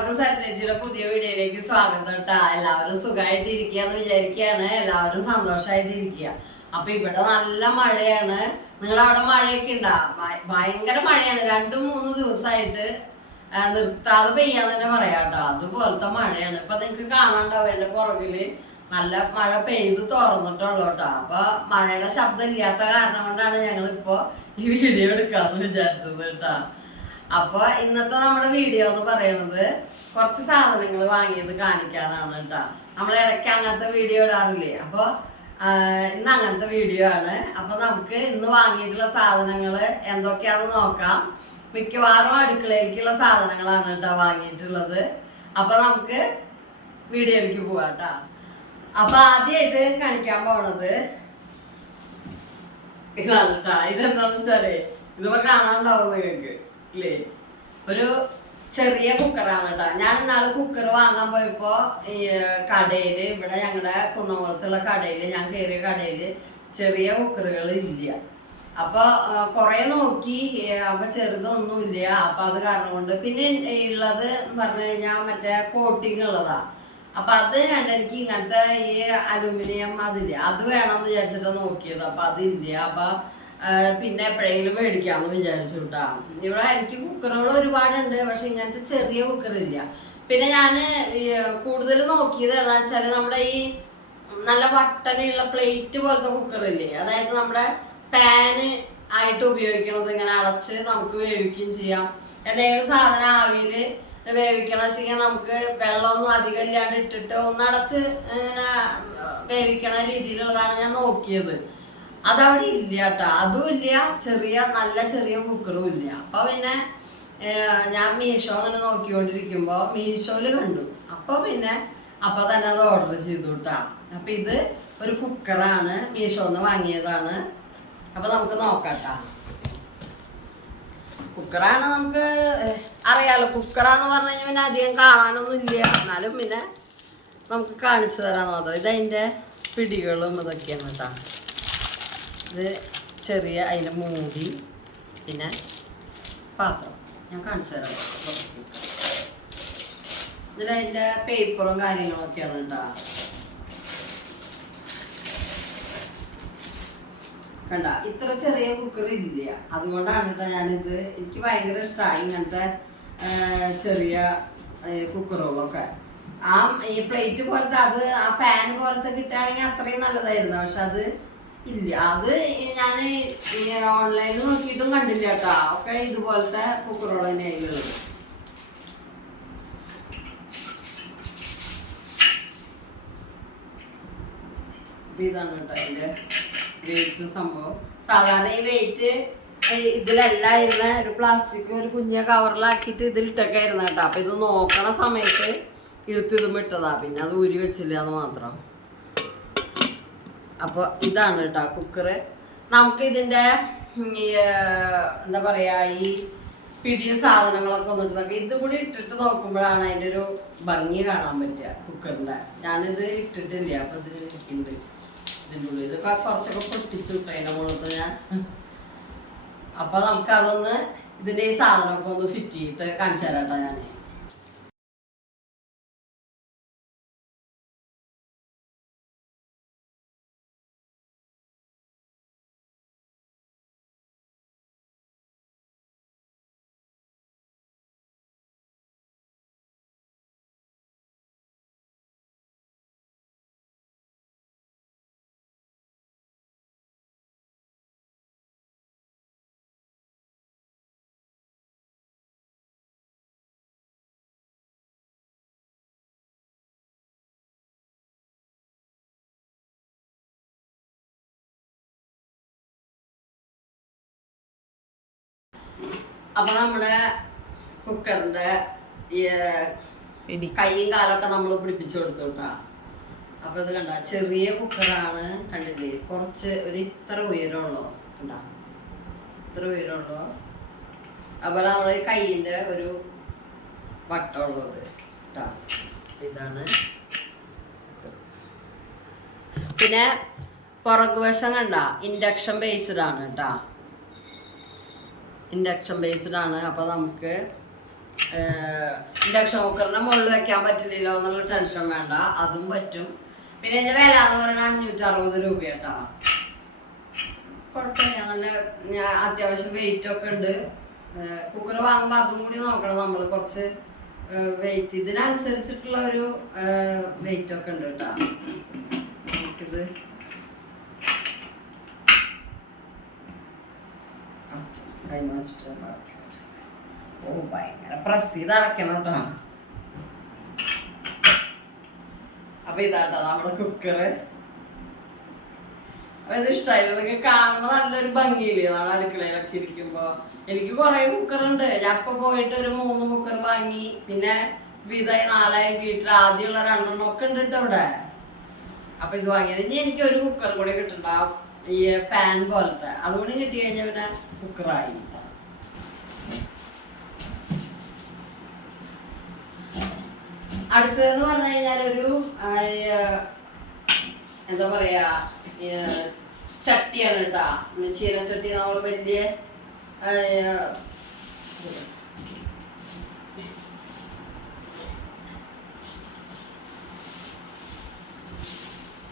എല്ലാവർക്കും സരിതേച്ചിയുടെ പുതിയ വീഡിയോയിലേക്ക് സ്വാഗതം കേട്ടാ എല്ലാവരും സുഖമായിട്ട് ഇരിക്കുകയെന്ന് വിചാരിക്കുകയാണ്. എല്ലാവരും സന്തോഷമായിട്ട് ഇരിക്കുക അപ്പൊ ഇവിടെ നല്ല മഴയാണ്. നിങ്ങളുടെ അവിടെ മഴയൊക്കെ ഉണ്ടാ? ഭയങ്കര മഴയാണ്. രണ്ടും മൂന്ന് ദിവസമായിട്ട് നിർത്താതെ പെയ്യാന്ന് തന്നെ പറയാം കേട്ടോ അതുപോലത്തെ മഴയാണ്. ഇപ്പൊ നിങ്ങക്ക് കാണാണ്ടാവും എന്റെ പുറകിൽ. നല്ല മഴ പെയ്ത് തുറന്നിട്ടുള്ളൂ കേട്ടോ അപ്പൊ മഴയുടെ ശബ്ദം ഇല്ലാത്ത കാരണം കൊണ്ടാണ് ഞങ്ങൾ ഇപ്പോ ഈ വീഡിയോ എടുക്കാന്ന് വിചാരിച്ചത് കേട്ടോ അപ്പൊ ഇന്നത്തെ നമ്മുടെ വീഡിയോ എന്ന് പറയുന്നത് കുറച്ച് സാധനങ്ങൾ വാങ്ങിയത് കാണിക്കാനാണ് കേട്ടോ. നമ്മൾ ഇടയ്ക്ക് അങ്ങനത്തെ വീഡിയോ ഇടാറില്ലേ? അപ്പൊ ആ, ഇന്ന് അങ്ങനത്തെ വീഡിയോ ആണ്. അപ്പൊ നമുക്ക് ഇന്ന് വാങ്ങിയിട്ടുള്ള സാധനങ്ങൾ എന്തൊക്കെയാണെന്ന് നോക്കാം. മിക്കവാറും അടുക്കളയിലേക്കുള്ള സാധനങ്ങളാണ് കേട്ടോ വാങ്ങിയിട്ടുള്ളത്. അപ്പൊ നമുക്ക് വീഡിയോയിലേക്ക് പോവാം കേട്ടോ. അപ്പൊ ആദ്യമായിട്ട് കാണിക്കാൻ പോണത് ഇതാണ് കേട്ടാ. ഇതെന്താന്ന് വെച്ചാലേ ഇതിപ്പോ കാണാണ്ടാവും നിങ്ങൾക്ക്. ഇല്ലേ? ഒരു ചെറിയ കുക്കറാണ് കേട്ടോ. ഞാൻ ഇന്നാൾ കുക്കർ വാങ്ങാൻ പോയപ്പോ ഈ കടയിൽ ഇവിടെ ഞങ്ങളുടെ കുന്നംകുളത്തുള്ള കടയിൽ ഞാൻ കയറിയ കടയിൽ ചെറിയ കുക്കറുകൾ ഇല്ല. അപ്പൊ ആ, കൊറേ നോക്കി അപ്പോൾ അപ്പൊ ചെറുതൊന്നും ഇല്ല. അപ്പൊ അത് കാരണം കൊണ്ട് പിന്നെ ഉള്ളത് പറഞ്ഞു കഴിഞ്ഞാൽ മറ്റേ കോട്ടിങ് ഉള്ളതാ. അപ്പൊ അത് വേണ്ട എനിക്ക് ഇങ്ങനത്തെ ഈ അലുമിനിയം അതില്ല. അത് വേണമെന്ന് വിചാരിച്ചിട്ട് നോക്കിയത്. അപ്പൊ അതില്ല. അപ്പൊ ആ, പിന്നെ എപ്പോഴെങ്കിലും മേടിക്കാന്ന് വിചാരിച്ചു കേട്ടാ ഇവിടെ എനിക്ക് കുക്കറുകൾ ഒരുപാടുണ്ട് പക്ഷെ ഇങ്ങനത്തെ ചെറിയ കുക്കർ ഇല്ല. പിന്നെ ഞാൻ കൂടുതൽ നോക്കിയത് ഏതാ വെച്ചാൽ നമ്മുടെ ഈ നല്ല വട്ടനുള്ള പ്ലേറ്റ് പോലത്തെ കുക്കറില്ലേ അതായത് നമ്മുടെ പാന് ആയിട്ട് ഉപയോഗിക്കണത് ഇങ്ങനെ അടച്ച് നമുക്ക് വേവിക്കുകയും ചെയ്യാം. എന്തെങ്കിലും സാധനം ആവിയിൽ വേവിക്കണം വെച്ചാൽ നമുക്ക് വെള്ളമൊന്നും അധികം ഇല്ലാണ്ട് ഇട്ടിട്ട് ഒന്ന് അടച്ച് ഇങ്ങനെ വേവിക്കണ രീതിയിലുള്ളതാണ് ഞാൻ നോക്കിയത്. അതവിടെ ഇല്ല കേട്ടോ. അതും ഇല്ല. ചെറിയ നല്ല ചെറിയ കുക്കറും ഇല്ല. അപ്പൊ പിന്നെ ഞാൻ മീഷോ അങ്ങനെ നോക്കിക്കൊണ്ടിരിക്കുമ്പോ മീഷോയിൽ കണ്ടു. അപ്പൊ പിന്നെ അപ്പൊ തന്നെ അത് ഓർഡർ ചെയ്തു കേട്ടാ അപ്പൊ ഇത് ഒരു കുക്കറാണ് മീഷോന്ന് വാങ്ങിയതാണ്. അപ്പൊ നമുക്ക് നോക്കാട്ടാ കുക്കറാണ് നമുക്ക് അറിയാലോ. കുക്കറാന്ന് പറഞ്ഞു കഴിഞ്ഞാൽ പിന്നെ അധികം കാണാനൊന്നും ഇല്ല. എന്നാലും പിന്നെ നമുക്ക് കാണിച്ചു തരാൻ മാത്രം. ഇതതിന്റെ പിടികളും ഇതൊക്കെയാണ് കേട്ടോ ഇത് ചെറിയ അതിന്റെ മൂടി പിന്നെ പാത്രം. ഞാൻ കാണിച്ചു തരാം. ഇതിലതിന്റെ പേപ്പറും കാര്യങ്ങളൊക്കെയാണ് കേട്ടോ. കണ്ട? ഇത്ര ചെറിയ കുക്കർ ഇല്ല. അതുകൊണ്ടാണ് കേട്ടോ ഞാനിത് എനിക്ക് ഭയങ്കര ഇഷ്ടമായി ഇങ്ങനത്തെ ചെറിയ കുക്കറുകളൊക്കെ ആ ഈ പ്ലേറ്റ് പോലത്തെ അത് ആ പാൻ പോലത്തെ കിട്ടുകയാണെങ്കിൽ അത്രയും നല്ലതായിരുന്നു. പക്ഷെ അത് ഇല്ല. അത് ഞാൻ ഓൺലൈനിൽ നോക്കിയിട്ടും കണ്ടില്ല കേട്ടോ. ഒക്കെ ഇതുപോലത്തെ കുക്കറുകൾ തന്നെ അതിലുള്ളത് ഇത് ഇതാണ് കേട്ടോ അതിന്റെ വെയിറ്റ് സംഭവം. സാധാരണ ഈ വെയിറ്റ് ഇതിലല്ല ഇരുന്ന ഒരു പ്ലാസ്റ്റിക് ഒരു കുഞ്ഞ കവറിലാക്കിയിട്ട് ഇതിലിട്ടൊക്കെ ആയിരുന്നു കേട്ടോ. അപ്പൊ ഇത് നോക്കണ സമയത്ത് ഇഴുത്തിതും ഇട്ടതാ. പിന്നെ അത് ഊരി വെച്ചില്ല എന്ന് മാത്രം. അപ്പോൾ ഇതാണ് കേട്ടോ കുക്കറ് നമുക്ക് ഇതിന്റെ എന്താ പറയാ ഈ പിടിയ സാധനങ്ങളൊക്കെ ഒന്നിട്ട് എടുത്തൊക്കെ ഇത് കൂടി ഇട്ടിട്ട് നോക്കുമ്പോഴാണ് അതിന്റെ ഒരു ഭംഗി കാണാൻ പറ്റുക കുക്കറിന്റെ ഞാനിത് ഇട്ടിട്ടില്ല അപ്പോൾ ഇത് ഇരിക്കുന്നുണ്ട് ഇതിന്റെ ഉള്ളിൽ. ഇതൊക്കെ കുറച്ചൊക്കെ പൊട്ടിച്ചു വിട്ടു അതിന്റെ മുകളിൽ ഞാൻ. അപ്പോൾ നമുക്ക് അതൊന്ന് ഇതിന്റെ ഈ സാധനമൊക്കെ ഒന്ന് ഫിറ്റ് ചെയ്തിട്ട് കാണിച്ചു തരാട്ടോ ഞാൻ അപ്പൊ നമ്മുടെ കുക്കറിന്റെ കൈയും കാലൊക്കെ നമ്മൾ പിടിപ്പിച്ചു കൊടുത്തു കേട്ടാ. അപ്പൊ ഇത് കണ്ട? ചെറിയ കുക്കറാണ് കണ്ടില്ലേ? കുറച്ച് ഒരു ഇത്ര ഉയരമുള്ളോ? കണ്ട? ഇത്ര ഉയരമുള്ളോ? അപ്പോൾ നമ്മൾ കൈയിന്റെ ഒരു വട്ടമുള്ളത് കേട്ടാ. ഇതാണ് പിന്നെ പുറകുവശം കണ്ട? ഇൻഡക്ഷൻ ബേസ്ഡ് ആണ് കേട്ടാ. ഇൻഡക്ഷൻ ബേസ്ഡ് ആണ്. അപ്പോൾ നമുക്ക് ഇൻഡക്ഷൻ കുക്കറിന്റെ മുകളിൽ വെക്കാൻ പറ്റില്ലല്ലോ എന്നുള്ള ടെൻഷൻ വേണ്ട. അതും പറ്റും. പിന്നെ ഇതിന്റെ വില എന്ന് പറയുന്നത് അഞ്ഞൂറ്റി അറുപത് രൂപ കേട്ടാ. കുഴപ്പമില്ല. നല്ല അത്യാവശ്യം വെയിറ്റ് ഒക്കെ ഉണ്ട്. കുക്കർ വാങ്ങുമ്പോൾ അതും കൂടി നോക്കണം നമ്മൾ കുറച്ച് വെയിറ്റ് ഇതിനനുസരിച്ചിട്ടുള്ള ഒരു വെയിറ്റ് ഒക്കെ ഉണ്ട് കേട്ടോ. നമുക്കിത് കൈമ വെച്ചിട്ട്. ഓ ഭയങ്കര പ്രസ്. കേട്ടോ. അപ്പൊ ഇതാട്ടോ നമ്മുടെ കുക്കറ് അപ്പൊ ഇത് ഇഷ്ടമായില്ല നിങ്ങൾക്ക് കാണുമ്പോ നല്ലൊരു ഭംഗിയില്ലേ? നമ്മുടെ അടുക്കളയിലൊക്കെ ഇരിക്കുമ്പോ. എനിക്ക് കുറെ കുക്കർ ഉണ്ട്. ഞാൻ ഇപ്പൊ പോയിട്ട് ഒരു മൂന്ന് കുക്കർ വാങ്ങി. പിന്നെ വിധായി നാലായി വീട്ടിൽ ആദ്യമുള്ള രണ്ടെണ്ണം ഒക്കെ ഉണ്ട് കേട്ടോ അവിടെ. അപ്പൊ ഇത് വാങ്ങിയത്. ഇനി എനിക്ക് ഒരു കുക്കർ കൂടെ കിട്ടുന്നുണ്ടാവും ഈ പാൻ പോലത്തെ. അതുകൊണ്ട് കിട്ടി കഴിഞ്ഞാൽ പിന്നെ കുക്കറായി അടുത്തതെന്ന് പറഞ്ഞു കഴിഞ്ഞാൽ ഒരു എന്താ പറയാ ചട്ടിയാണ് കേട്ടാ. ചീരച്ചട്ടി നമ്മൾ വലിയ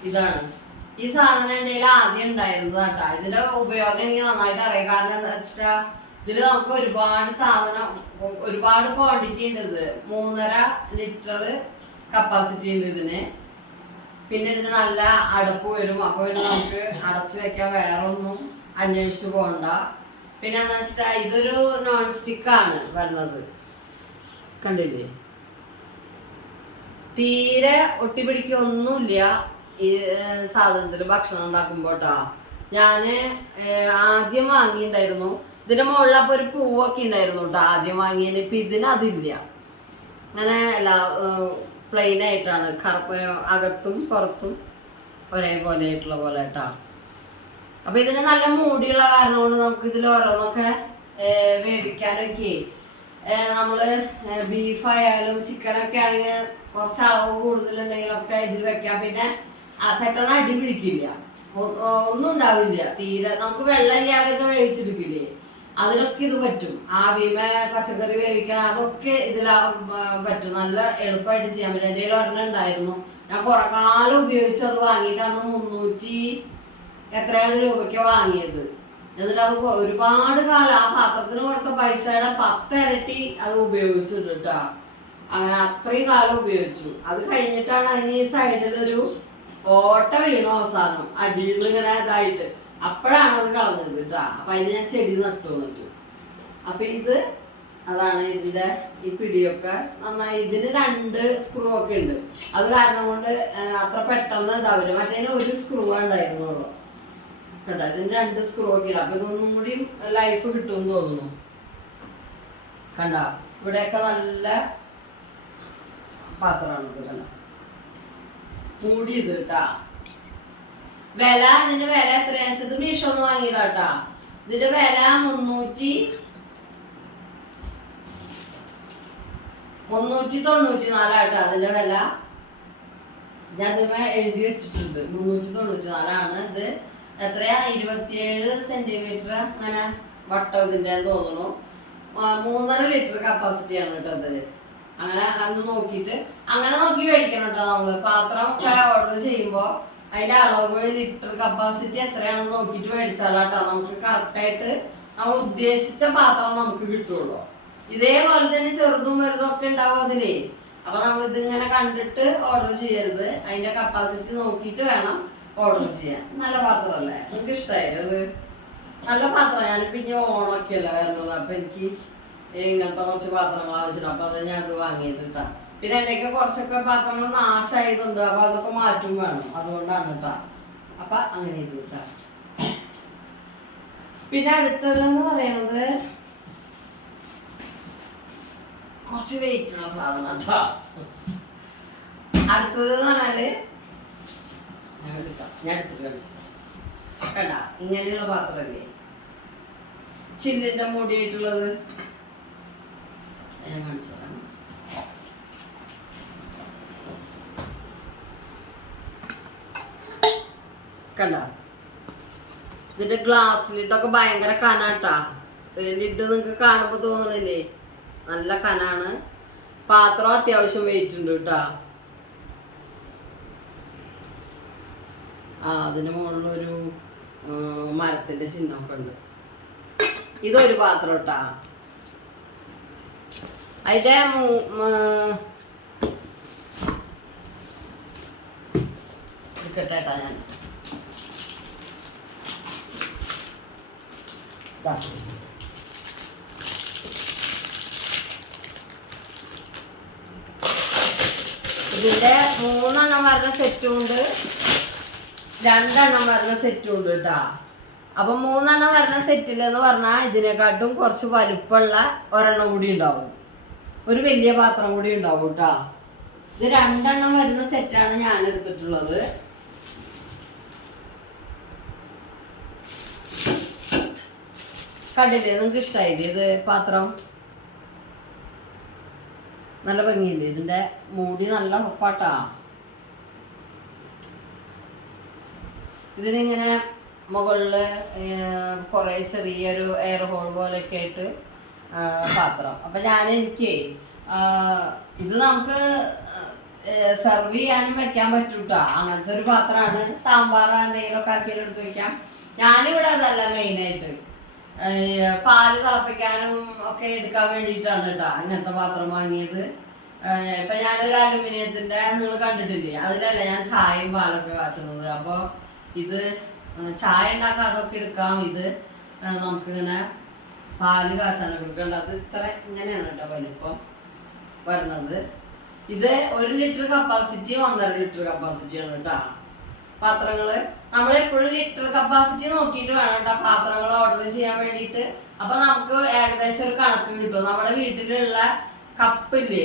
ഇതാണ്. ഈ സാധനം എന്റെ ആദ്യം ഉണ്ടായിരുന്നത് കേട്ടാ. ഇതിന്റെ ഉപയോഗം എനിക്ക് നന്നായിട്ട് അറിയാം. കാരണം എന്താ വെച്ചിട്ടാ ഇതിൽ നമുക്ക് ഒരുപാട് സാധനം ഒരുപാട് ക്വാണ്ടിറ്റി ഉണ്ട് ഇത്. മൂന്നര ലിറ്റർ കപ്പാസിറ്റി ഉണ്ട് ഇതിന്. പിന്നെ ഇതിന് നല്ല അടപ്പ് വരും. അപ്പോൾ ഇത് നമുക്ക് അടച്ചു വെക്കാൻ വേറെ ഒന്നും അന്വേഷിച്ച് പോണ്ട. പിന്നെ എന്താ വെച്ചിട്ടാ ഇതൊരു നോൺ ആണ് വരുന്നത്. കണ്ടില്ലേ? തീരെ ഒട്ടിപ്പിടിക്കൊന്നുമില്ല. ഈ സാധനത്തിൽ ഭക്ഷണം ഉണ്ടാക്കുമ്പോൾ കേട്ടോ ഞാൻ ആദ്യം വാങ്ങിയിട്ടുണ്ടായിരുന്നു ഇതിന്റെ മുകളിൽ അപ്പോൾ ഒരു പൂവൊക്കെ ഉണ്ടായിരുന്നു കേട്ടോ ആദ്യം വാങ്ങിയതിന് ഇപ്പം ഇതിന് അതില്ല അങ്ങനെ അല്ല പ്ലെയിൻ ആയിട്ടാണ്. കറുപ്പ് അകത്തും പുറത്തും ഒരേപോലെ ആയിട്ടുള്ള പോലെ കേട്ടോ അപ്പൊ ഇതിന് നല്ല മൂടിയുള്ള കാരണം കൊണ്ട് നമുക്ക് ഇതിൽ ഓരോന്നൊക്കെ വേവിക്കാനൊക്കെ നമ്മൾ ബീഫായാലും ചിക്കനൊക്കെ ആണെങ്കിൽ കുറച്ച് അളവ് കൂടുതലുണ്ടെങ്കിലൊക്കെ ഇതിൽ വെക്കാം. പിന്നെ പെട്ടെന്ന് അടി പിടിക്കില്ല. ഒന്നും ഉണ്ടാവില്ല. തീരെ നമുക്ക് വെള്ളമില്ലാതെയൊക്കെ വേവിച്ചെടുക്കില്ലേ? അതിനൊക്കെ ഇത് പറ്റും. ആവിമ പച്ചക്കറി വേവിക്കണം അതൊക്കെ ഇതിലാ പറ്റും. നല്ല എളുപ്പമായിട്ട് ചെയ്യാൻ പറ്റും. കയ്യിൽ ഒരെണ്ണം ഉണ്ടായിരുന്നു. ഞാൻ കുറെ കാലം ഉപയോഗിച്ചു അത് വാങ്ങിയിട്ട് അന്ന് മുന്നൂറ്റി എത്രയാണ് രൂപയ്ക്ക് വാങ്ങിയത്. എന്നിട്ട് അത് ഒരുപാട് കാലം ആ പാത്രത്തിന് കൊടുത്ത പൈസയുടെ പത്തിരട്ടി അത് ഉപയോഗിച്ചിട്ടുണ്ട് കേട്ടോ അങ്ങനെ അത്രയും കാലം ഉപയോഗിച്ചു. അത് കഴിഞ്ഞിട്ടാണ് അതിന് ഈ സൈഡിലൊരു ഓട്ട വീണു അവസാനം. അടിയിൽ നിന്ന് ഇങ്ങനെ ഇതായിട്ട്. അപ്പോഴാണ് അത് കളഞ്ഞത് കേട്ടോ. അപ്പൊ അതിന് ഞാൻ ചെടി നട്ടു എന്നിട്ട് അപ്പൊ ഇത് അതാണ് ഇതിന്റെ ഈ പിടിയൊക്കെ നന്നായി. ഇതിന് രണ്ട് സ്ക്രൂ ഒക്കെ ഉണ്ട്. അത് കാരണം കൊണ്ട് അത്ര പെട്ടെന്ന് ഇതാവില്ല. മറ്റേതിന് ഒരു സ്ക്രൂ ഉണ്ടായിരുന്നുള്ളൂ. കേട്ടോ ഇതിന് രണ്ട് സ്ക്രൂ ഒക്കെ ഇടാം അപ്പൊ ഇതൊന്നും കൂടി ലൈഫ് കിട്ടുമെന്ന് തോന്നുന്നു. കണ്ട? ഇവിടെയൊക്കെ നല്ല പാത്രമാണ് ഇത് കണ്ട? മൂടി ഇത് കേട്ടാ വില ഇതിന്റെ വില എത്രയാ? വെച്ചത് മീഷോ ഒന്ന് വാങ്ങിയതാട്ടാ. ഇതിന്റെ വില മുന്നൂറ്റി മുന്നൂറ്റി തൊണ്ണൂറ്റി നാലാട്ടാ അതിന്റെ വില. ഞാൻ ഇതിനെ എഴുതി വെച്ചിട്ടുണ്ട്. മുന്നൂറ്റി തൊണ്ണൂറ്റി നാലാണ് ഇത്. എത്രയാ? ഇരുപത്തിയേഴ് സെന്റിമീറ്റർ അങ്ങനെ വട്ടം ഇതിന്റെ തോന്നുന്നു. ആ, മൂന്നര ലിറ്റർ കപ്പാസിറ്റി ആണ് കേട്ടോ ഇത്. അങ്ങനെ അന്ന് നോക്കിയിട്ട് അങ്ങനെ നോക്കി മേടിക്കണം കേട്ടോ നമ്മൾ. പാത്രം ഓർഡർ ചെയ്യുമ്പോൾ അതിന്റെ അളവ് ലിറ്റർ കപ്പാസിറ്റി എത്രയാണെന്ന് നോക്കിയിട്ട് മേടിച്ചാലാട്ടോ നമുക്ക് കറക്റ്റായിട്ട് നമ്മൾ ഉദ്ദേശിച്ച പാത്രം നമുക്ക് കിട്ടുള്ളൂ. ഇതേപോലെ തന്നെ ചെറുതും വലുതും ഒക്കെ ഉണ്ടാവും അതിലേ. അപ്പൊ നമ്മൾ ഇതിങ്ങനെ കണ്ടിട്ട് ഓർഡർ ചെയ്യരുത്. അതിന്റെ കപ്പാസിറ്റി നോക്കിയിട്ട് വേണം ഓർഡർ ചെയ്യാൻ. നല്ല പാത്രമല്ലേ നിങ്ങൾക്ക് ഇഷ്ടമായത് നല്ല പാത്രം. ഞാനിപ്പോ ഇനി ഓണൊക്കെയല്ല വരുന്നത്. അപ്പൊ എനിക്ക് ഇങ്ങനത്തെ കുറച്ച് പാത്രങ്ങൾ ആവശ്യമുണ്ട് അപ്പൊ അത് ഞാൻ അത് വാങ്ങിയത് പിന്നെ എന്തൊക്കെ കുറച്ചൊക്കെ പാത്രങ്ങൾ നാശമായതുണ്ട് അപ്പൊ അതൊക്കെ മാറ്റും വേണം. അതുകൊണ്ടാണ് കേട്ടാ അപ്പൊ അങ്ങനെ ഇത് കേട്ടാ പിന്നെ അടുത്തതെന്ന് പറയണത് കുറച്ച് വെയിറ്റ് ഉള്ള സാധനം കേട്ടോ അടുത്തത് എന്ന് പറഞ്ഞാൽ ഞാൻ ഇങ്ങനെയുള്ള പാത്രമല്ലേ ചില്ലിന്റെ മൂടിയായിട്ടുള്ളത് കണ്ട? ഇതിന്റെ ഗ്ലാസ് ലിഡൊക്കെ ഭയങ്കര കനാട്ടാ. ലിഡ് നിങ്ങക്ക് കാണുമ്പോ തോന്നുന്നില്ലേ നല്ല കനാണ്. പാത്രം അത്യാവശ്യം വെയിറ്റ് ഉണ്ട് കേട്ടോ. ആ അതിന് മുകളിലൊരു മരത്തിന്റെ ചിഹ്നമൊക്കെ ഉണ്ട്. ഇതൊരു പാത്രം കേട്ടാ. മ- എടുക്കട്ടെ ഏട്ടാ ഞാൻ ദാ. ഇതിന്റെ മൂന്നെണ്ണം വരുന്ന സെറ്റും ഉണ്ട്. രണ്ടെണ്ണം വരുന്ന സെറ്റും ഉണ്ട് കേട്ടാ അപ്പൊ മൂന്നെണ്ണം വരുന്ന സെറ്റിൽ എന്ന് പറഞ്ഞാൽ ഇതിനെക്കാട്ടും കുറച്ച് വലുപ്പമുള്ള ഒരെണ്ണം കൂടി ഉണ്ടാവും. ഒരു വലിയ പാത്രം കൂടി ഉണ്ടാവും കേട്ടോ ഇത് രണ്ടെണ്ണം വരുന്ന സെറ്റാണ് ഞാൻ എടുത്തിട്ടുള്ളത്. കണ്ടില്ലേ? നിങ്ങൾക്ക് ഇഷ്ടമായില്ലേ ഇത് പാത്രം? നല്ല ഭംഗിയില്ലേ? ഇതിന്റെ മൂടി നല്ല ഉപ്പാട്ടാ ഇതിനിങ്ങനെ മുകളിൽ കുറേ ചെറിയൊരു എയർ ഹോൾ പോലെയൊക്കെ ആയിട്ട് പാത്രം. അപ്പൊ ഞാൻ എനിക്ക് ഇത് നമുക്ക് സെർവ് ചെയ്യാനും വെക്കാൻ പറ്റൂട്ടോ. അങ്ങനത്തെ ഒരു പാത്രമാണ്. സാമ്പാർ എന്തെങ്കിലുമൊക്കെ ആക്കിയാലും എടുത്ത് വെക്കാം. ഞാനിവിടെ അതല്ല മെയിനായിട്ട്. പാൽ തിളപ്പിക്കാനും ഒക്കെ എടുക്കാൻ വേണ്ടിയിട്ടാണ് കേട്ടോ അങ്ങനത്തെ പാത്രം വാങ്ങിയത്. ഇപ്പൊ ഞാനൊരു അലുമിനിയത്തിന്റെ നിങ്ങൾ കണ്ടിട്ടില്ലേ? അതിലല്ല ഞാൻ ചായയും പാലൊക്കെ കാച്ചുന്നത്. അപ്പൊ ഇത് ചായ ഉണ്ടാക്കാൻ അതൊക്കെ എടുക്കാം. ഇത് നമുക്കിങ്ങനെ പാൽ കാശാണ് കൊടുക്കേണ്ടത്. അത് ഇത്ര ഇങ്ങനെയാണ് കേട്ടോ വലിപ്പം വരുന്നത്. ഇത് ഒരു ലിറ്റർ കപ്പാസിറ്റി ഒന്നര ലിറ്റർ കപ്പാസിറ്റി ആണ് കേട്ടോ. പാത്രങ്ങൾ നമ്മളെപ്പോഴും ലിറ്റർ കപ്പാസിറ്റി നോക്കിയിട്ട് വേണം കേട്ടോ പാത്രങ്ങൾ ഓർഡർ ചെയ്യാൻ വേണ്ടിയിട്ട്. അപ്പൊ നമുക്ക് ഏകദേശം ഒരു കണക്ക് കിട്ടും. നമ്മുടെ വീട്ടിലുള്ള കപ്പില്ലേ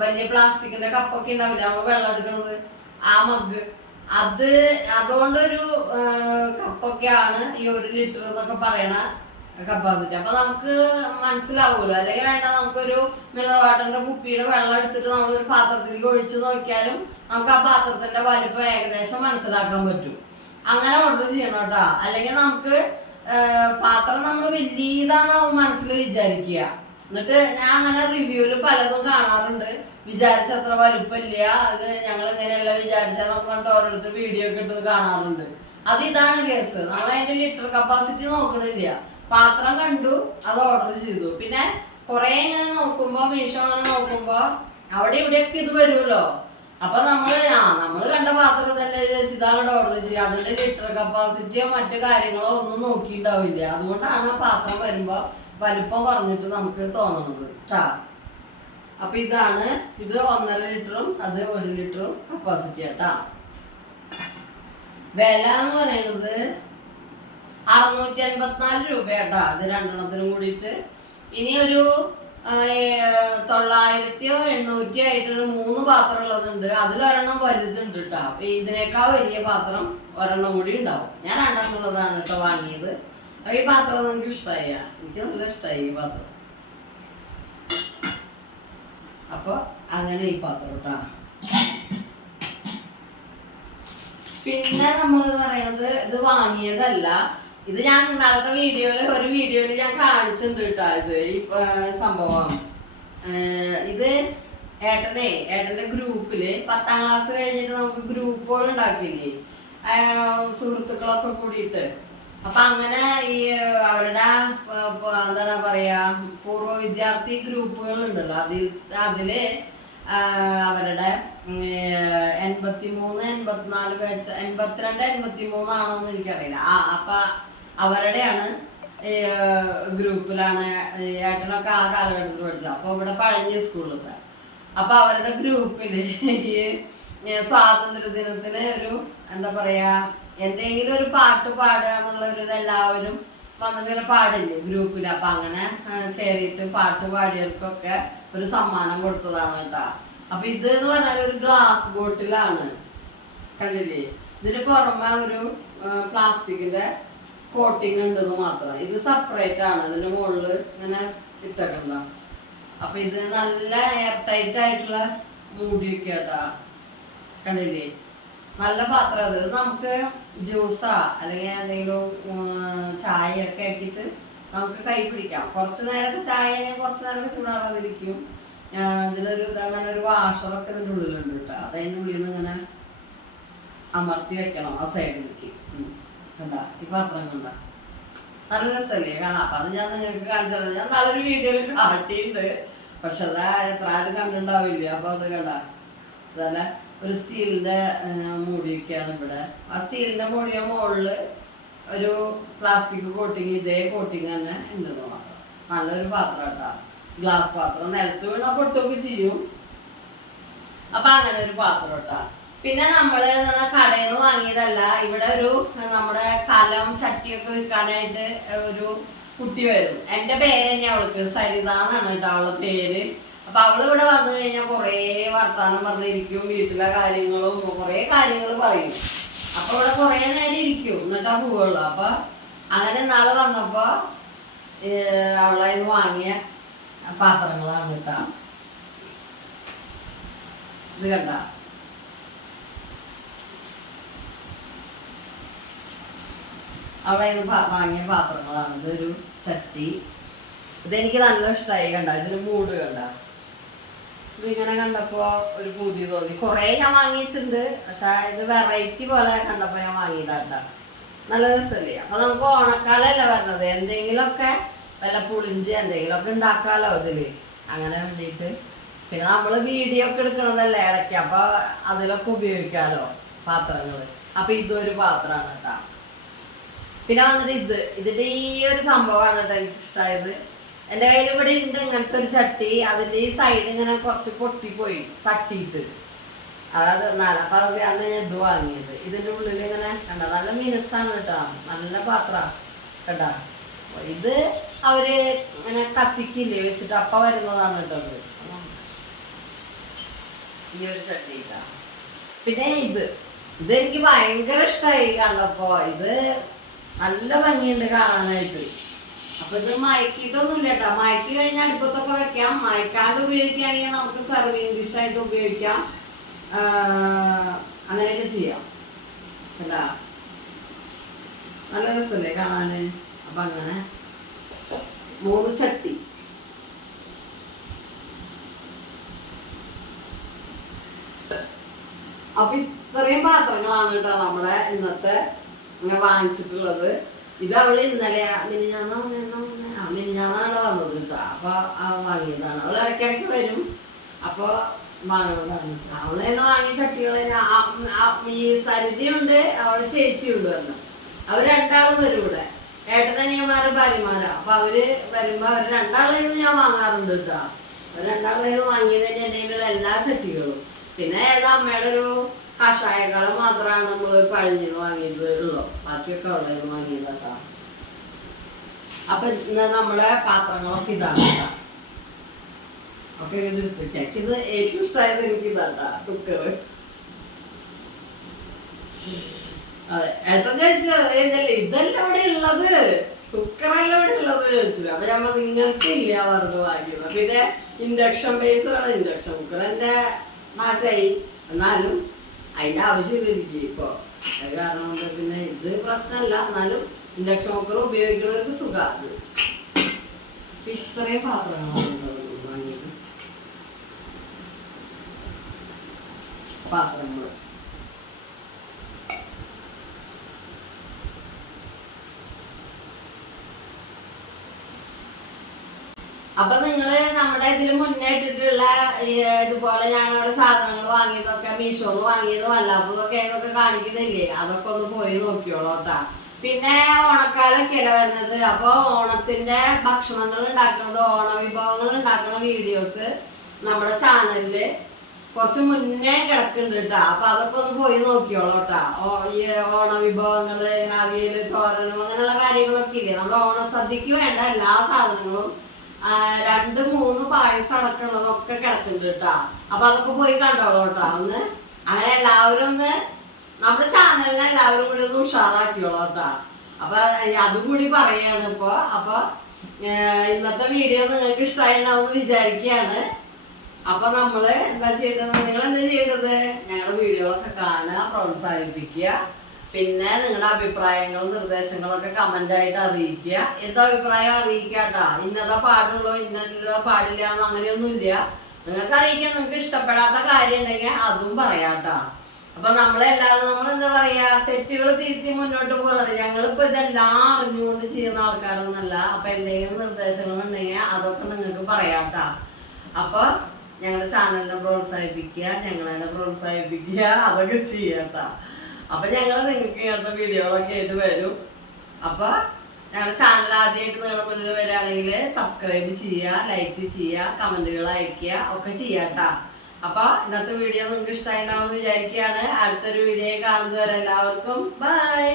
വലിയ പ്ലാസ്റ്റിക്കിന്റെ കപ്പൊക്കെ ഉണ്ടാവില്ല? നമ്മൾ വെള്ളം എടുക്കണത് ആ മഗ് അത് അതുകൊണ്ടൊരു കപ്പൊക്കെയാണ് ഈ ഒരു ലിറ്റർ എന്നൊക്കെ പറയണ കപ്പാസിറ്റി അപ്പൊ നമുക്ക് മനസ്സിലാവൂല? അല്ലെങ്കിൽ വേണ്ട നമുക്കൊരു മിനറൽ വാട്ടറിന്റെ കുപ്പിയുടെ വെള്ളം എടുത്തിട്ട് നമ്മളൊരു പാത്രത്തിലേക്ക് ഒഴിച്ചു നോക്കിയാലും നമുക്ക് ആ പാത്രത്തിന്റെ വലിപ്പം ഏകദേശം മനസ്സിലാക്കാൻ പറ്റും. അങ്ങനെ ഓർഡർ ചെയ്യണം കേട്ടോ. അല്ലെങ്കിൽ നമുക്ക് പാത്രം നമ്മൾ വലിയതാണെന്ന് മനസ്സിൽ വിചാരിക്കുക. എന്നിട്ട് ഞാൻ അങ്ങനെ റിവ്യൂവിൽ പലതും കാണാറുണ്ട്. വിചാരിച്ച അത്ര വലുപ്പമില്ല. അത് ഞങ്ങൾ ഇങ്ങനെയല്ല വിചാരിച്ചതെന്നൊക്കെ പറഞ്ഞിട്ട് ഓരോരുത്തർ വീഡിയോ ഒക്കെ ഇട്ടത് കാണാറുണ്ട്. അത് ഇതാണ് കേസ് നമ്മൾ അതിന്റെ ലിറ്റർ കപ്പാസിറ്റി നോക്കണില്ല. പാത്രം കണ്ടു അത് ഓർഡർ ചെയ്തു. പിന്നെ കുറെ ഇങ്ങനെ നോക്കുമ്പോ മീഷോ അങ്ങനെ നോക്കുമ്പോ അവിടെ ഇവിടെയൊക്കെ ഇത് വരുമല്ലോ. അപ്പൊ നമ്മൾ ആ നമ്മൾ കണ്ട പാത്രം തന്നെ ഇതാണ് ഓർഡർ ചെയ്യുക അതിന്റെ ലിറ്റർ കപ്പാസിറ്റിയോ മറ്റു കാര്യങ്ങളോ ഒന്നും നോക്കിയിട്ടുണ്ടാവില്ല അതുകൊണ്ടാണ് ആ പാത്രം വരുമ്പോ വലിപ്പം കുറഞ്ഞിട്ട് നമുക്ക് തോന്നുന്നത് കേട്ടാ അപ്പൊ ഇതാണ് ഇത് ഒന്നര ലിറ്ററും അത് ഒരു ലിറ്ററും കപ്പാസിറ്റി ആട്ടാ വില എന്ന് പറയുന്നത് അറുന്നൂറ്റി അൻപത്തിനാല് രൂപ കേട്ടോ അത് രണ്ടെണ്ണത്തിനും കൂടിയിട്ട്. ഇനി ഒരു തൊള്ളായിരത്തിയോ എണ്ണൂറ്റി ആയിട്ടൊരു മൂന്ന് പാത്രം ഉള്ളതുണ്ട്. അതിലൊരെണ്ണം വലുതുണ്ട് കേട്ടോ ഇതിനേക്കാൾ വലിയ പാത്രം ഒരെണ്ണം കൂടി ഉണ്ടാവും. ഞാൻ രണ്ടെണ്ണം ഉള്ളതാണ് കേട്ടോ വാങ്ങിയത്. അപ്പൊ ഈ പാത്രം നിങ്ങൾക്ക് ഇഷ്ടമായ എനിക്ക് നല്ല ഇഷ്ടമായി ഈ പാത്രം. അപ്പൊ അങ്ങനെ ഈ പാത്രം കേട്ടാ പിന്നെ നമ്മൾ പറയുന്നത് ഇത് വാങ്ങിയതല്ല. ഇത് ഞാൻ ഇന്നാളത്തെ വീഡിയോയിൽ ഒരു വീഡിയോയിൽ ഞാൻ കാണിച്ചിട്ടുണ്ട് കേട്ടോ ഇത്. ഈ സംഭവം. ഇത് ഏട്ടനെ ഏട്ടന്റെ ഗ്രൂപ്പിൽ പത്താം ക്ലാസ് കഴിഞ്ഞിട്ട് നമുക്ക് ഗ്രൂപ്പുകൾ ഉണ്ടാക്കില്ലേ? സുഹൃത്തുക്കളൊക്കെ കൂടിയിട്ട്. അപ്പൊ അങ്ങനെ ഈ അവരുടെ എന്താണ് പറയാ പൂർവ വിദ്യാർത്ഥി ഗ്രൂപ്പുകൾ ഉണ്ടല്ലോ അതിൽ അതിൽ അവരുടെ എൺപത്തി മൂന്ന് എൺപത്തിനാല് ബാച്ച് എൺപത്തിരണ്ട് എൺപത്തി മൂന്നാണോ എന്ന് എനിക്കറിയില്ല. ആ അപ്പൊ അവരുടെയാണ് ഗ്രൂപ്പിലാണ് ഏട്ടനൊക്കെ ആ കാലഘട്ടത്തിൽ പഠിച്ചത്. അപ്പൊ ഇവിടെ പഴഞ്ഞ സ്കൂളിലത്തെ അപ്പൊ അവരുടെ ഗ്രൂപ്പിൽ ഈ സ്വാതന്ത്ര്യ ഒരു എന്താ പറയാ എന്തെങ്കിലും ഒരു പാട്ട് പാടുക എന്നുള്ള ഒരു ഇതെല്ലാവരും വന്നിങ്ങനെ പാടില്ലേ ഗ്രൂപ്പിൽ? അപ്പൊ അങ്ങനെ കയറിയിട്ട് പാട്ട് പാടിയവർക്കൊക്കെ ഒരു സമ്മാനം കൊടുത്തതാണ് കേട്ടാ. അപ്പൊ ഇത് എന്ന് പറഞ്ഞാൽ ഒരു ഗ്ലാസ് ബോട്ടിലാണ്. കണ്ടില്ലേ? ഇതിന് പുറമെ ഒരു പ്ലാസ്റ്റിക്കിന്റെ കോട്ടിങ് ഉണ്ടെന്ന് മാത്രം. ഇത് സെപ്പറേറ്റ് ആണ്. ഇതിന് മുകളിൽ ഇങ്ങനെ ഇട്ടേക്കണ്ട അപ്പൊ ഇത് നല്ല എയർ ടൈറ്റ് ആയിട്ടുള്ള മൂടി വെക്കട്ടാ കണ്ടില്ലേ? നല്ല പാത്രം അത്. നമുക്ക് ജ്യൂസാ അല്ലെങ്കിൽ എന്തെങ്കിലും ചായ ഒക്കെ ആക്കിയിട്ട് നമുക്ക് കൈ പിടിക്കാം. കുറച്ച് നേരം ചായ കുറച്ചു നേരമൊക്കെ ചൂടാറാതിരിക്കും. ഇതിലൊരു ഇത് അങ്ങനെ ഒരു വാഷറൊക്കെ ഇതിന്റെ ഉള്ളിലുണ്ട് കേട്ടോ. അതതിന്റെ ഉള്ളിൽ നിന്ന് ഇങ്ങനെ അമർത്തി വെക്കണം ആ സൈഡിലേക്ക് കണ്ട ഈ പാത്രം കണ്ട നല്ല രസമല്ലേ കാണാം അപ്പൊ അത് ഞാൻ നിങ്ങൾക്ക് കാണിച്ചത്. ഞാൻ നാളെ ഒരു വീഡിയോയിൽ കാട്ടിയിട്ടുണ്ട്. പക്ഷെ അത് എത്ര ആരും കണ്ടിട്ടുണ്ടാവില്ല. അപ്പൊ അത് കണ്ട അതല്ല ഒരു സ്റ്റീലിന്റെ മൂടിയൊക്കെയാണ് ഇവിടെ. ആ സ്റ്റീലിന്റെ മൂടിയ മുകളിൽ ഒരു പ്ലാസ്റ്റിക് കോട്ടിങ് ഇതേ കോട്ടിങ് തന്നെ ഉണ്ടെന്ന് മാത്രം. നല്ലൊരു പാത്രം കേട്ടാ. ഗ്ലാസ് പാത്രം നിലത്ത് വീണ പൊട്ടുകയൊക്കെ ചെയ്യും. അപ്പൊ അങ്ങനെ ഒരു പാത്രം ഇട്ടാ പിന്നെ പറഞ്ഞാ കടയിൽ നിന്ന് വാങ്ങിയതല്ല ഇവിടെ ഒരു നമ്മുടെ കലം ചട്ടിയൊക്കെ വിൽക്കാനായിട്ട് ഒരു കുട്ടി വരും എന്റെ പേര് തന്നെ അവൾക്ക് സരിത എന്നാണ് കേട്ടോ അവളുടെ പേര്. അപ്പൊ അവൾ ഇവിടെ വന്നു കഴിഞ്ഞാൽ കുറേ വർത്താനം പറഞ്ഞിരിക്കും വീട്ടിലെ കാര്യങ്ങളും കുറേ കാര്യങ്ങൾ പറയും. അപ്പൊ ഇവിടെ കുറേ നേരം ഇരിക്കും എന്നിട്ടാ പോവുള്ളൂ. അപ്പൊ അങ്ങനെ നാളെ വന്നപ്പോ ഏർ അവളെ വാങ്ങിയ പാത്രങ്ങളാണ് കേട്ടോ. ഇത് കണ്ട? അവിടെ ഇത് വാങ്ങിയ പാത്രങ്ങളാണ്. ഇതൊരു ചട്ടി. ഇതെനിക്ക് നല്ല ഇഷ്ടമായി കണ്ട. ഇതിന് മൂട് കണ്ട. ഇതിങ്ങനെ കണ്ടപ്പോ ഒരു പൂതി തോന്നി. കുറേ ഞാൻ വാങ്ങിയിട്ടുണ്ട്. പക്ഷെ ഇത് വെറൈറ്റി പോലെ കണ്ടപ്പോ ഞാൻ വാങ്ങിയതാണ്ട നല്ല രസമല്ലേ അപ്പൊ നമുക്ക് ഓണക്കാലല്ല വരണത്. എന്തെങ്കിലുമൊക്കെ വല്ല പുളിഞ്ചി എന്തെങ്കിലുമൊക്കെ ഉണ്ടാക്കാമല്ലോ ഇതിൽ. അങ്ങനെ വേണ്ടിയിട്ട് പിന്നെ നമ്മൾ വീഡിയോ ഒക്കെ എടുക്കണതല്ലേ ഇടയ്ക്ക്. അപ്പോൾ അതിലൊക്കെ ഉപയോഗിക്കാമല്ലോ പാത്രങ്ങൾ അപ്പൊ ഇതൊരു പാത്രമാണ് കേട്ടോ. പിന്നെ വന്നിട്ട് ഇത് ഇതിന്റെ ഈ ഒരു സംഭവമാണ് കേട്ടോ എനിക്ക് ഇഷ്ടമായത് എന്റെ കയ്യിൽ ഇവിടെ ഉണ്ട് ഇങ്ങനത്തെ ഒരു ചട്ടി അതിന്റെ ഈ സൈഡ് ഇങ്ങനെ കുറച്ച് പൊട്ടിപ്പോയി തട്ടിയിട്ട്. അതായത് നല്ല അപ്പൊ അത് അന്ന് ഞാൻ ഇത് വാങ്ങിയത്. ഇതിന്റെ ഉള്ളിൽ ഇങ്ങനെ കണ്ട നല്ല മിനുസാണ് കേട്ടോ നല്ല പാത്രമാണ് കേട്ടോ. ഇത് അവർ ഇങ്ങനെ കത്തിക്കില്ലേ വെച്ചിട്ട് അപ്പ വരുന്നതാണ് കേട്ടോ അത് ഈ ഒരു ചട്ടി പിന്നെ ഇത് ഇത് എനിക്ക് ഭയങ്കര ഇഷ്ടമായി കണ്ടപ്പോ. ഇത് നല്ല ഭംഗിയുണ്ട് കാണാനായിട്ട്. അപ്പൊ ഇത് മയക്കിയിട്ടൊന്നുമില്ല കേട്ടോ മയക്കി കഴിഞ്ഞാൽ അടുപ്പത്തൊക്കെ വെക്കാം. മയക്കാണ്ട് ഉപയോഗിക്കുകയാണെങ്കിൽ നമുക്ക് സർവിങ് ഡിഷ് ആയിട്ട് ഉപയോഗിക്കാം. അങ്ങനെയൊക്കെ ചെയ്യാം. അല്ല നല്ല രസമല്ലേ കാണാന്? അപ്പൊ അങ്ങനെ മൂന്ന് ചട്ടി. അപ്പൊ ഇത്രയും പാത്രങ്ങളാണ് കേട്ടോ നമ്മുടെ ഇന്നത്തെ ഇങ്ങനെ വാങ്ങിച്ചിട്ടുള്ളത്. ഇത് അവൾ ഇന്നലെ മിനിഞ്ഞാന്നാണ് വന്നത് കേട്ടോ. അപ്പൊ ആ വാങ്ങിയതാണ്. അവൾ ഇടയ്ക്കിടയ്ക്ക് വരും. അപ്പൊ വാങ്ങണതാണ് അവളെ നിന്ന് വാങ്ങിയ ചട്ടികളെ ഈ അവൾ ചേച്ചിയുണ്ട് പറഞ്ഞു അവർ രണ്ടാളും വരും ഇവിടെ. ഏട്ടനനിയന്മാരും ഭാര്യമാരാ. അപ്പൊ അവർ വരുമ്പോ അവർ രണ്ടാളെ ഞാൻ വാങ്ങാറുണ്ട് കേട്ടോ. അവർ രണ്ടാളെ വാങ്ങിയത് തന്നെ എല്ലാ ചട്ടികളും. പിന്നെ ഏതാ അമ്മയുടെ ഒരു കഷായക്കളം മാത്രമാണ് നമ്മൾ പഴഞ്ഞത് വാങ്ങിയത് ഉള്ളു? ബാക്കിയൊക്കെ അവിടെ നിന്ന് അപ്പൊ ഇന്ന് പാത്രങ്ങളൊക്കെ ഇതാണ് കേട്ടോ ഒക്കെ എടുത്തിട്ട്. എനിക്കിത് ഏറ്റവും ഇഷ്ടമായത് എനിക്ക് ഇതാട്ടാ കുക്കറ് അതെ ഏട്ടൻ ചോദിച്ചു ഏതല്ലേ ഇതല്ല അവിടെ ഉള്ളത്? കുക്കറല്ല ഇവിടെ ഉള്ളത്? ചോദിച്ചു. അപ്പൊ ഞമ്മ നിങ്ങൾക്ക് ഇല്ല വാങ്ങിയത്. പിന്നെ ഇൻഡക്ഷൻ ബേസ്ഡാണ് ഇൻഡക്ഷൻ കുക്കർ എന്റെ നാശമായി എന്നാലും അതിന്റെ ആവശ്യമില്ല എനിക്ക്. ഇപ്പൊ അത് കാരണം കൊണ്ട് പിന്നെ ഇത് പ്രശ്നമല്ല. എന്നാലും ഇൻഡക്ഷൻ കുക്കർ ഉപയോഗിക്കുന്നവർക്ക് സുഖമാണ് അത് ഇപ്പൊ ഇത്രയും പാത്രങ്ങളാണ് വാങ്ങിയത്. പാത്രങ്ങൾ അപ്പൊ നിങ്ങൾ ഇതിൽ മുന്നേ ഇട്ടിട്ടുള്ള ഇതുപോലെ ഞാൻ ഓരോ സാധനങ്ങൾ വാങ്ങിയതൊക്കെ മീഷോന്ന് വാങ്ങിയതും അല്ലാത്തതൊക്കെ ഏതൊക്കെ കാണിക്കുന്നില്ലേ? അതൊക്കെ ഒന്ന് പോയി നോക്കിയോളൂ കേട്ടാ പിന്നെ ഓണക്കാലൊക്കെയല്ലേ വരുന്നത്. അപ്പൊ ഓണത്തിന്റെ ഭക്ഷണങ്ങൾ ഉണ്ടാക്കുന്നത് ഓണ വിഭവങ്ങൾ ഉണ്ടാക്കുന്ന വീഡിയോസ് നമ്മുടെ ചാനലിൽ കുറച്ച് മുന്നേ കിടക്കുന്നുണ്ട് കേട്ടാ അപ്പൊ അതൊക്കെ ഒന്ന് പോയി നോക്കിയോളൂ കേട്ടാ ഈ ഓണ വിഭവങ്ങൾ അവിയൽ തോരനും അങ്ങനെയുള്ള കാര്യങ്ങളൊക്കെ ഇല്ലേ? നമ്മുടെ ഓണസദ്യക്ക് വേണ്ട എല്ലാ സാധനങ്ങളും രണ്ട് മൂന്ന് പായസം അടക്കമുള്ളതൊക്കെ കിടക്കുന്നുണ്ട് കേട്ടാ. അപ്പൊ അതൊക്കെ പോയി കണ്ടോളൂ കേട്ടോ. ഒന്ന് അങ്ങനെ എല്ലാവരും ഒന്ന് നമ്മുടെ ചാനലിനെ എല്ലാവരും കൂടി ഒന്ന് ഉഷാറാക്കിയോളൂ കേട്ടാ. അപ്പൊ അതും കൂടി പറയാണ് ഇപ്പൊ. അപ്പൊ ഇന്നത്തെ വീഡിയോ നിങ്ങൾക്ക് ഇഷ്ടമായിട്ടുണ്ടാവും വിചാരിക്കുകയാണ് അപ്പൊ നമ്മൾ എന്താ ചെയ്യേണ്ടത്? നിങ്ങൾ എന്താ ചെയ്യേണ്ടത് ഞങ്ങളുടെ വീഡിയോകളൊക്കെ കാണുക പ്രോത്സാഹിപ്പിക്കുക. പിന്നെ നിങ്ങളുടെ അഭിപ്രായങ്ങളും നിർദ്ദേശങ്ങളും ഒക്കെ കമന്റ് ആയിട്ട് അറിയിക്കുക. എന്താ അഭിപ്രായം? അറിയിക്കാട്ടാ. ഇന്നതാ പാടുള്ളൂ? ഇന്നതാ പാടില്ല എന്ന് അങ്ങനെയൊന്നുമില്ല. നിങ്ങൾക്ക് അറിയിക്കാൻ നിങ്ങൾക്ക് ഇഷ്ടപ്പെടാത്ത കാര്യം ഉണ്ടെങ്കിൽ അതും പറയാട്ടാ. അപ്പൊ നമ്മളെല്ലാതെ നമ്മൾ എന്താ പറയാ? തെറ്റുകൾ തിരുത്തി മുന്നോട്ട് പോകുന്നത് ഞങ്ങളിപ്പോ ഇതെല്ലാം അറിഞ്ഞുകൊണ്ട് ചെയ്യുന്ന ആൾക്കാരൊന്നല്ല അപ്പൊ എന്തെങ്കിലും നിർദ്ദേശങ്ങൾ ഉണ്ടെങ്കിൽ അതൊക്കെ നിങ്ങൾക്ക് പറയാട്ടാ. അപ്പൊ ഞങ്ങളുടെ ചാനലിനെ പ്രോത്സാഹിപ്പിക്കുക ഞങ്ങളെ പ്രോത്സാഹിപ്പിക്കുക അതൊക്കെ ചെയ്യട്ടാ. അപ്പൊ ഞങ്ങൾ നിങ്ങൾക്ക് ഇങ്ങനത്തെ വീഡിയോകളൊക്കെ ആയിട്ട് വരും. അപ്പൊ ഞങ്ങളുടെ ചാനൽ ആദ്യമായിട്ട് നിങ്ങളുടെ മുന്നിൽ വരികയാണെങ്കിൽ സബ്സ്ക്രൈബ് ചെയ്യുക ലൈക്ക് ചെയ്യുക കമന്റുകൾ അയക്കുക ഒക്കെ ചെയ്യാട്ടാ. അപ്പൊ ഇന്നത്തെ വീഡിയോ നിങ്ങൾക്ക് ഇഷ്ടമായിട്ടുണ്ടാവും വിചാരിക്കുകയാണ് അടുത്തൊരു വീഡിയോ കാണുന്നവരെല്ലാവർക്കും ബൈ